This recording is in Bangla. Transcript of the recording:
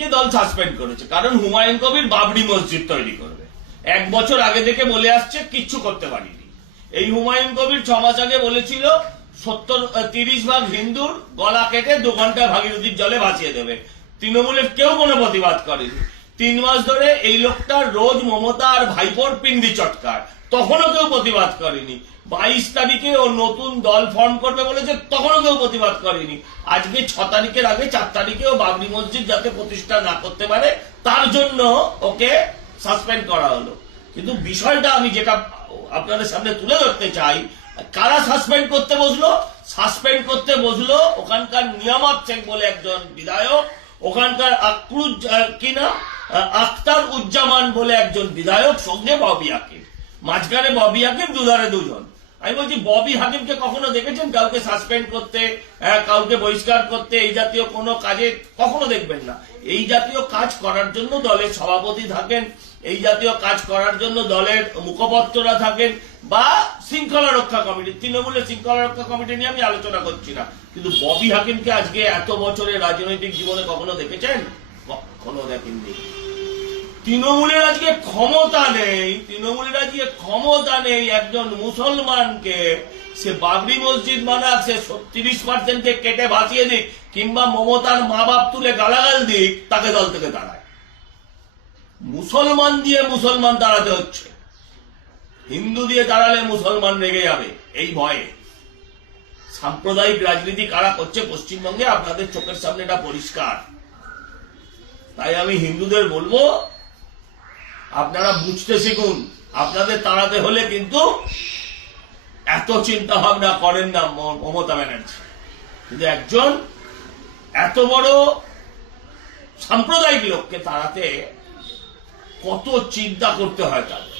কবিকে দল সাসপেন্ড করেছে, কারণ হুমায়ুন কবির বাবরি মসজিদ তৈরি করবে। 1 বছর আগে থেকে বলে আসছে, কিচ্ছু করতে পারিনি। এই হুমায়ুন কবির 6 মাস আগে বলেছিল 30 ভাগ হিন্দুর গলা কেটে 2 ঘন্টায় ভাগীরথীর জলে ভাসিয়ে দেবে। তৃণমূলের কেউ কোনো প্রতিবাদ করেনি। 3 মাস ধরে এই লোকটার রোজ মমতা আর ভাইপোর পিন্ডি চটকায়, তখনও কেউ প্রতিবাদ করেনি। 22 তারিখে ও নতুন দল ফর্ম করবে বলেছে, তখনও কেউ প্রতিবাদ করেনি। আজকে 6 তারিখের আগে 4 তারিখে ও বাবরি মসজিদ যাতে প্রতিষ্ঠা না করতে পারে তার জন্য ওকে সাসপেন্ড করা হলো। কিন্তু বিষয়টা আমি যেটা আপনাদের সামনে তুলে ধরতে চাই, কারা সাসপেন্ড করতে বসলো? সাসপেন্ড করতে বসলো ওখানকার নিয়ামত শেখ বলে একজন বিধায়ক, ওখানকার আখতার উজ্জামান বলে একজন বিধায়ক, সঙ্গে ববি হাকিম, মাঝখানে ববি হাকিম, দুধারে দুজন। আমি বলছি, ববি হাকিমকে কখনো দেখেছেন কাউকে সাসপেন্ড করতে, কাউকে বহিষ্কার করতে, এই জাতীয় কোনো কাজে? কখনো দেখবেন না। এই জাতীয় কাজ করার জন্য দলের সভাপতি থাকেন, এই জাতীয় কাজ করার জন্য দলের মুখপত্ররা থাকেন, বা শৃঙ্খলা রক্ষা কমিটি। তৃণমূলের শৃঙ্খলা রক্ষা কমিটি নিয়ে আমি আলোচনা করছি না, কিন্তু ববি হাকিমকে আজকে এত বছরের রাজনৈতিক জীবনে কখনো দেখেছেন? কখনো দেখেননি। তৃণমূলের আজকে ক্ষমতা নেই, তৃণমূলের আজকে ক্ষমতা নেই একজন মুসলমানকে সে বাবরি মসজিদ বানাক, সে 30% কেটে ভাসিয়ে দিক, কিংবা মমতার মা বাপ তুলে গালাগাল দিক, তাকে দল থেকে দাঁড়ায়। মুসলমান দিয়ে মুসলমান দাঁড়াতে হচ্ছে, হিন্দু দিয়ে দাঁড়ালে মুসলমান রেগে যাবে, এই ভয়ে। সাম্প্রদায়িক রাজনীতি কারা করছে পশ্চিমবঙ্গে আপনাদের চোখের সামনে এটা পরিষ্কার। তাই আমি হিন্দুদের বলবো, আপনারা বুঝতে শিখুন। আপনাদের তাড়াতে হলে কিন্তু এত চিন্তা ভাবনা করেন না মমতা ব্যানার্জি, কিন্তু একজন এত বড় সাম্প্রদায়িক লোককে তাড়াতে কত চিন্তা করতে হয় তাদের।